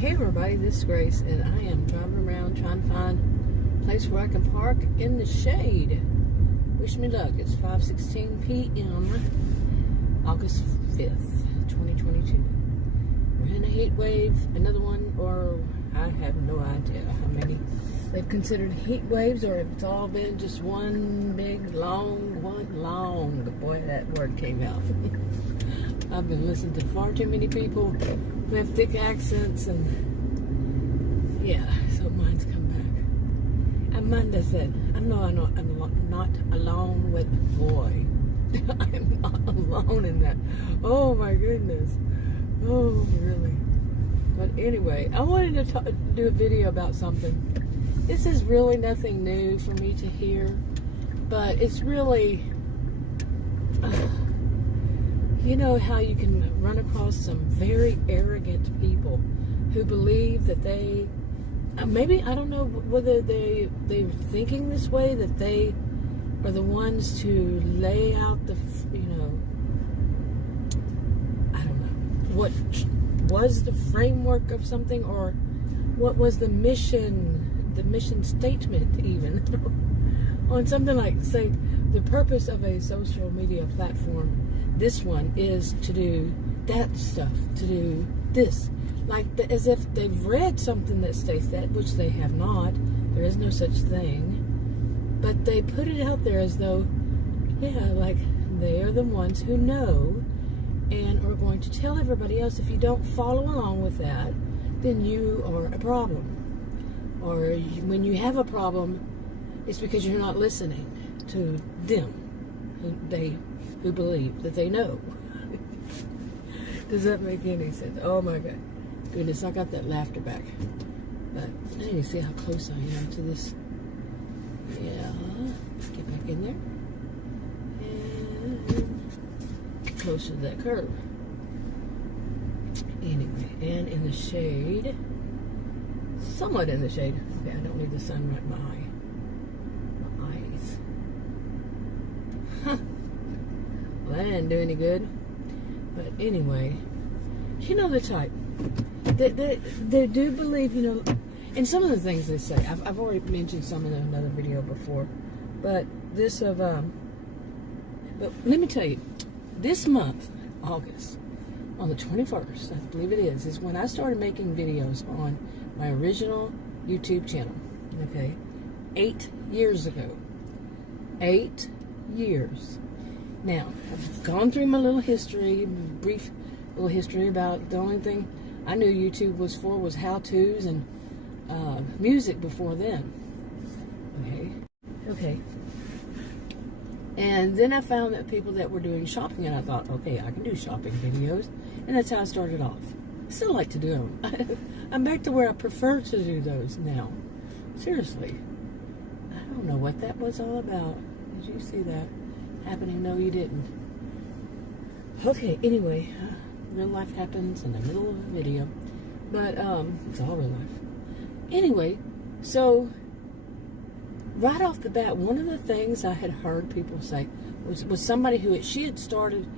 Hey everybody, this is Grace, and I am driving around trying to find a place where I can park in the shade. Wish me luck. It's 5:16 p.m. August 5th, 2022. We're in a heat wave, another one, or I have no idea how many they've considered heat waves, or if it's all been just one big long. Boy, that word came out. I've been listening to far too many people who have thick accents, and yeah, so mine's come back. Amanda said, I'm not alone with boy. I'm not alone in that. Oh my goodness. Oh, really. But anyway, I wanted to do a video about something. This is really nothing new for me to hear, but it's really... you know how you can run across some very arrogant people who believe that they, maybe, I don't know whether they're thinking this way, that they are the ones to lay out the, I don't know, what was the framework of something, or what was the mission statement even, on something like, say, the purpose of a social media platform. This one is to do that stuff, to do this. Like, as if they've read something that states that, which they have not. There is no such thing. But they put it out there as though, yeah, like they are the ones who know and are going to tell everybody else. If you don't follow along with that, then you are a problem. Or when you have a problem, it's because you're not listening to them, who believe that they know. Does that make any sense? Oh my goodness, I got that laughter back. But I need to see how close I am to this. Yeah, get back in there. And closer to that curve. Anyway, and in the shade, somewhat in the shade. Okay, I don't need the sun right in my eye. Huh. Well, that didn't do any good. But anyway, you know the type. They do believe, and some of the things they say, I've already mentioned some in another video before, but this of, but let me tell you, this month, August, on the 21st, I believe it is when I started making videos on my original YouTube channel, okay, 8 years ago. 8 years. Now, I've gone through my little history, brief little history about the only thing I knew YouTube was for was how-tos and music before then. Okay. And then I found that people that were doing shopping, and I thought, okay, I can do shopping videos, and that's how I started off. I still like to do them. I'm back to where I prefer to do those now. Seriously. I don't know what that was all about. Did you see that happening? No, you didn't. Okay, anyway, real life happens in the middle of a video, but it's all real life. Anyway, so right off the bat, one of the things I had heard people say was somebody who she had started.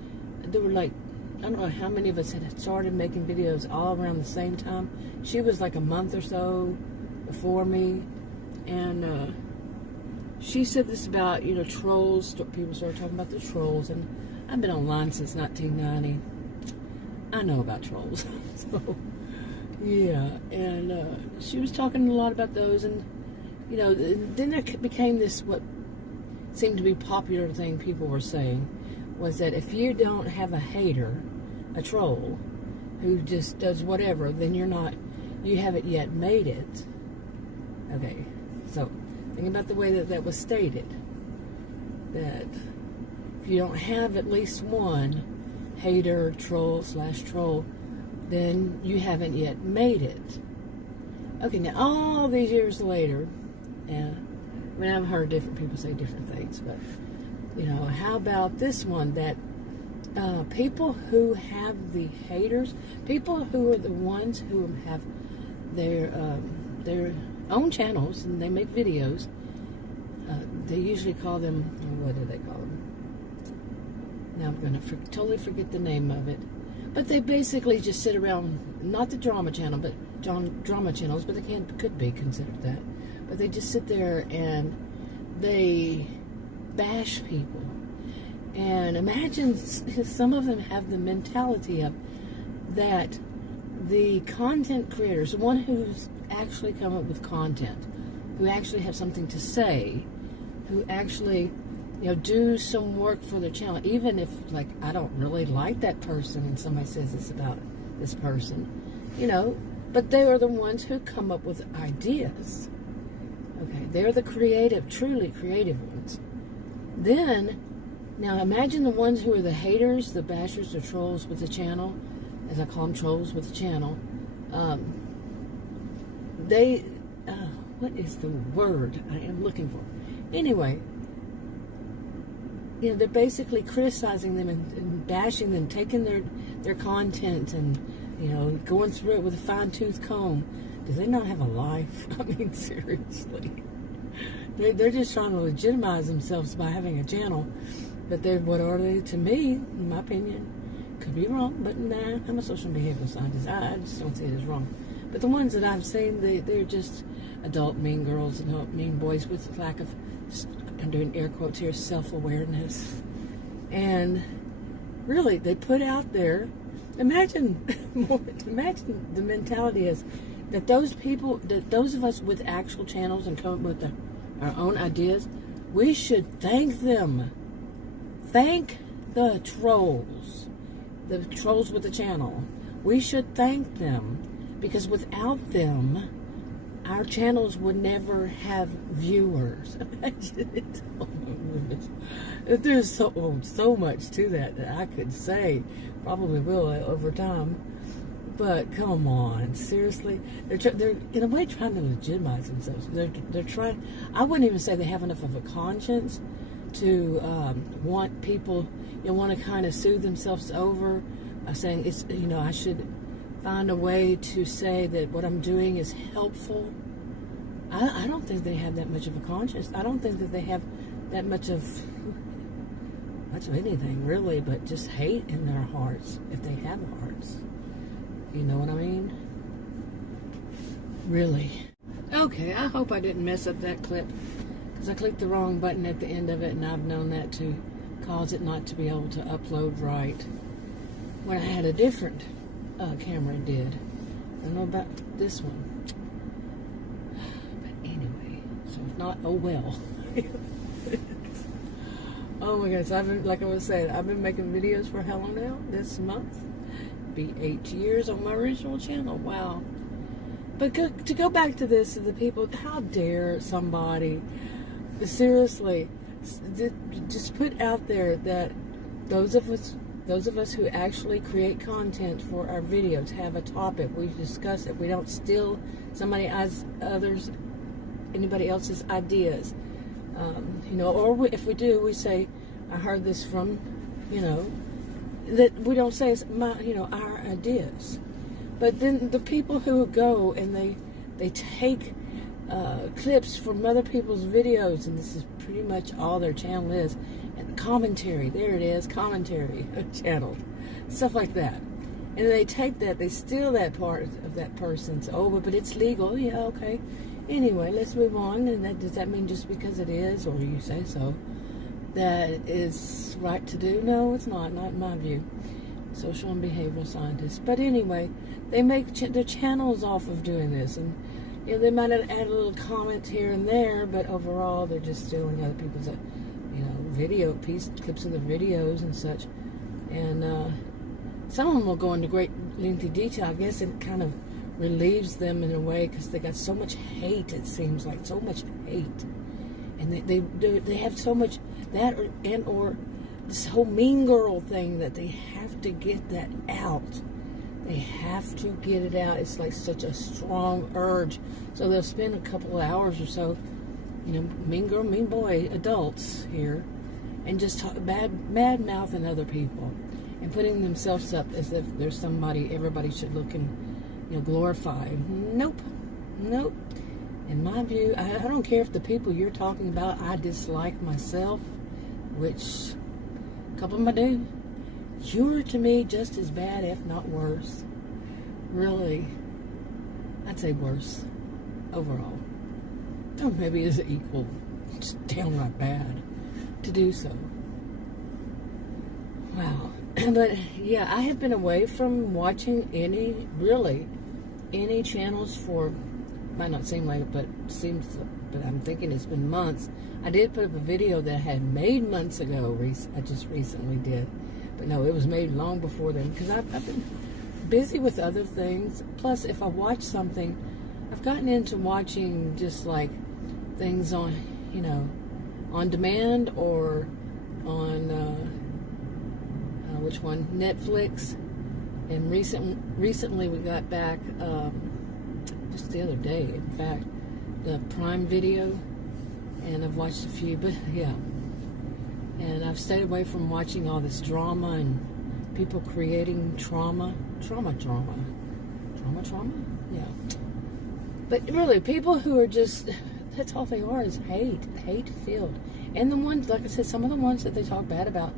There were like, I don't know how many of us had started making videos all around the same time. She was like a month or so before me, and she said this about, trolls. People started talking about the trolls, and I've been online since 1990. I know about trolls. So, yeah, and she was talking a lot about those, and, then there became this, what seemed to be popular thing people were saying, was that if you don't have a hater, a troll, who just does whatever, then you haven't yet made it. Okay, so think about the way that was stated, that if you don't have at least one hater, troll, then you haven't yet made it. Okay, now all these years later, I've heard different people say different things, but, how about this one, that people who have the haters, people who are the ones who have their own channels and they make videos, they usually call them, what do they call them? Now I'm going to totally forget the name of it. But they basically just sit around, not the drama channel, but drama channels, but they could be considered that. But they just sit there and they bash people. And imagine some of them have the mentality of that the content creators, the one who's actually come up with content, who actually have something to say, who actually, do some work for their channel, even if, like, I don't really like that person and somebody says it's about this person, but they are the ones who come up with ideas. Okay, they're the creative, truly creative ones. Then, now imagine the ones who are the haters, the bashers, the trolls with the channel, as I call them, trolls with the channel. What is the word I am looking for? Anyway, they're basically criticizing them and bashing them, taking their content and, going through it with a fine-tooth comb. Do they not have a life? I mean, seriously. They're just trying to legitimize themselves by having a channel. But what are they to me, in my opinion? Could be wrong, but nah, I'm a social and behavioral scientist. I just don't see it as wrong. But the ones that I've seen, they're just adult mean girls and adult mean boys with lack of, I'm doing air quotes here, self-awareness. And really, they put out there, imagine the mentality is that those people, that those of us with actual channels and come up with our own ideas, we should thank them. Thank the trolls with the channel. We should thank them, because without them, our channels would never have viewers. Imagine it. Oh my goodness. There's so much to that I could say. Probably will over time. But come on, seriously, they're in a way trying to legitimize themselves. They're trying. I wouldn't even say they have enough of a conscience to want people, want to kind of soothe themselves over, saying it's, I should find a way to say that what I'm doing is helpful. I don't think they have that much of a conscience. I don't think that they have that much of anything really, but just hate in their hearts, if they have hearts. You know what I mean? Really. Okay, I hope I didn't mess up that clip, because I clicked the wrong button at the end of it, and I've known that to cause it not to be able to upload right when I had a different camera did. I don't know about this one. But anyway, so if not, oh well. Oh my gosh, like I was saying, I've been making videos for how long now? This month? Be 8 years on my original channel. Wow. But to go back to this, to the people, how dare somebody seriously just put out there that those of us who actually create content for our videos have a topic, we discuss it, we don't steal anybody else's ideas, or if we do, we say, I heard this from, that we don't say it's our ideas. But then the people who go and they take clips from other people's videos, and this is pretty much all their channel is, and the commentary, there it is, commentary channel, stuff like that. And they take that, they steal that part of that person's, but it's legal, yeah, okay. Anyway, let's move on. And does that mean just because it is, or you say so, that is right to do? No, it's not in my view. Social and behavioral scientists. But anyway, they make their channels off of doing this, and they might add a little comment here and there, but overall they're just stealing other people's clips of the videos and such. And some of them will go into great lengthy detail. I guess it kind of relieves them in a way, because they got so much hate, it seems like, so much hate, and they have so much that, or this whole mean girl thing, that they have to get that out. They have to get it out. It's like such a strong urge. So they'll spend a couple of hours or so, mean girl, mean boy, adults here, and just talk mad mouthing other people and putting themselves up as if there's somebody everybody should look and glorify. Nope. In my view, I don't care if the people you're talking about I dislike myself, which a couple of them I do. you're to me just as bad, if not worse. Really, I'd say worse overall. Or maybe it's equal, just downright bad to do so. Wow. But yeah, I have been away from watching any channels for, might not seem like it, but I'm thinking it's been months. I did put up a video that I had made months ago. I just recently did. But no, it was made long before then, because I've been busy with other things. Plus, if I watch something, I've gotten into watching just like things on, on demand or on, which one? Netflix. And recently we got back, just the other day, in fact, the Prime Video. And I've watched a few, but yeah. And I've stayed away from watching all this drama and people creating trauma. Yeah. But really, people who are just, that's all they are, is hate-filled. And the ones, like I said, some of the ones that they talk bad about,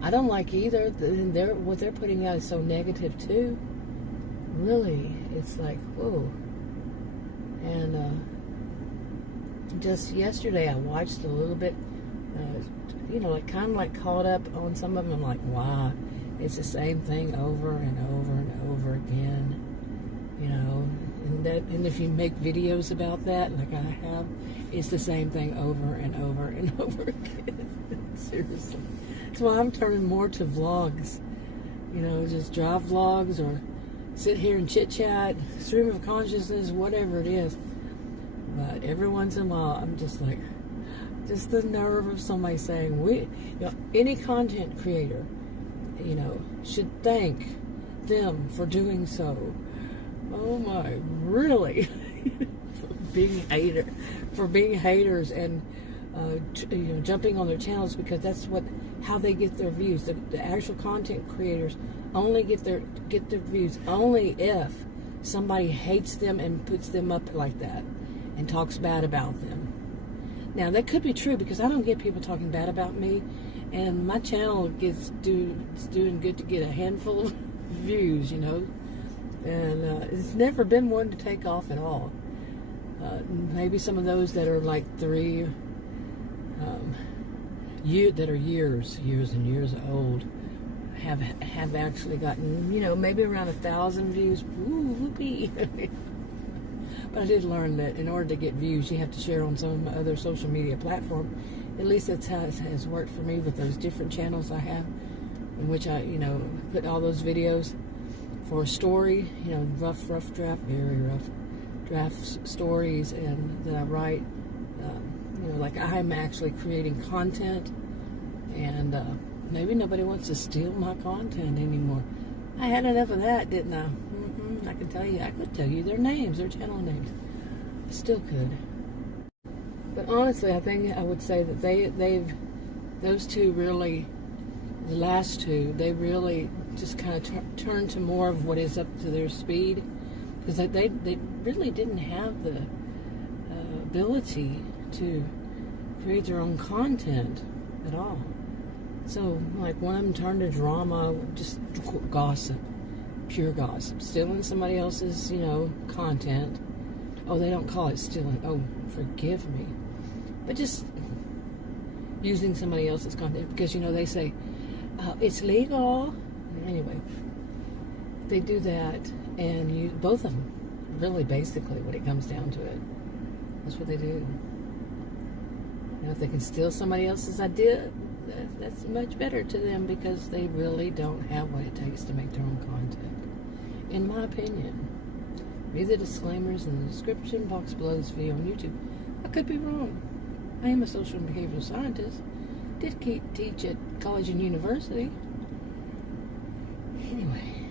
I don't like either. What they're putting out is so negative too. Really, it's like, whoa. And just yesterday I watched a little bit, kind of like caught up on some of them. I'm like, wow, it's the same thing over and over and over again, and if you make videos about that, like I have, it's the same thing over and over and over again. Seriously. That's why I'm turning more to vlogs, just drive vlogs or sit here and chit chat, stream of consciousness, whatever it is. But every once in a while, I'm just like, just the nerve of somebody saying, any content creator, should thank them for doing so. Oh my, really? for being haters and jumping on their channels, because that's how they get their views. The actual content creators only get their views only if somebody hates them and puts them up like that and talks bad about them. Now that could be true, because I don't get people talking bad about me, and my channel is doing good to get a handful of views, and it's never been one to take off at all. Maybe some of those that are like that are years and years old have actually gotten, maybe around 1,000 views. Ooh, whoopee. But I did learn that in order to get views, you have to share on some other social media platform. At least that's how it has worked for me with those different channels I have, in which I, put all those videos for a story, rough draft, very rough draft stories, and that I write, like I'm actually creating content, and maybe nobody wants to steal my content anymore. I had enough of that, didn't I? I could tell you their names, their channel names. I still could. But honestly, I think I would say that those two really, the last two, they really just kind of turned to more of what is up to their speed, because they really didn't have the ability to create their own content at all. So, like, one of them turned to drama, just gossip. Pure gossip, stealing somebody else's, content. Oh, they don't call it stealing. Oh, forgive me. But just using somebody else's content, because, they say, it's legal. Anyway, they do that, and both of them, really, basically, when it comes down to it, that's what they do. If they can steal somebody else's idea, that's much better to them, because they really don't have what it takes to make their own content. In my opinion. Read the disclaimers in the description box below this video on YouTube. I could be wrong. I am a social and behavioral scientist. Did teach at college and university. Anyway.